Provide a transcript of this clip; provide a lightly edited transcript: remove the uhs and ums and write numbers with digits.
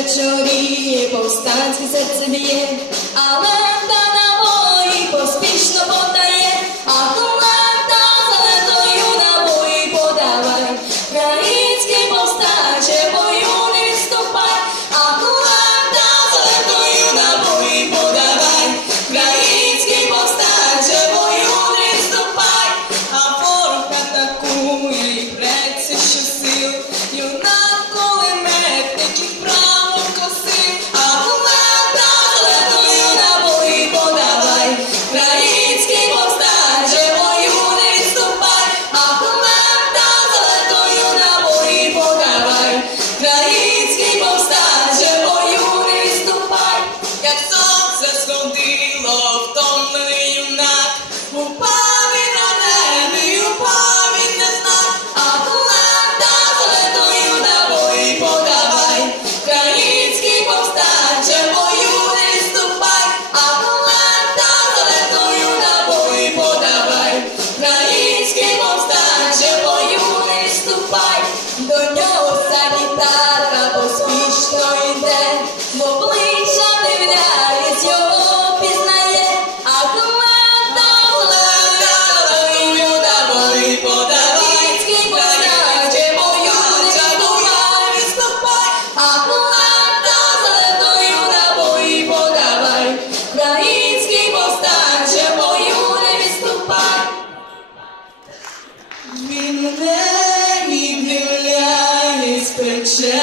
вечоріє, повстанське серце б'є, але та набої поспішно подає, а кулета зеленою набої подавай. Український повстанче, бою не відступай, а кулета зеленою набої подавай. Український повстанче, бою не відступай, а ворог атакує і преться щосил. Юнак кулеметників право косив, а кулета зеленою набої подавай. Український повстанче, бою не відступай, а кулета зеленою набої подавай. Український повстанче, бою не відступай. Як сонце сходило, втомлений юнак, упав він ранений, упав він не знак, а кулета зеленою набої подавай. Український повстанче, бою не відступай, а кулета зеленою набої подавай. Український повстанче, бою не відступай. До нього санітарка поспішно йде, в обличчя дивляється, його пізнає, а кулета зеленою набої подавай. Український повстанче, бою не відступай, а кулета зеленою набої подавай. Український повстанче, бою не відступай. Він не вдивляється, пече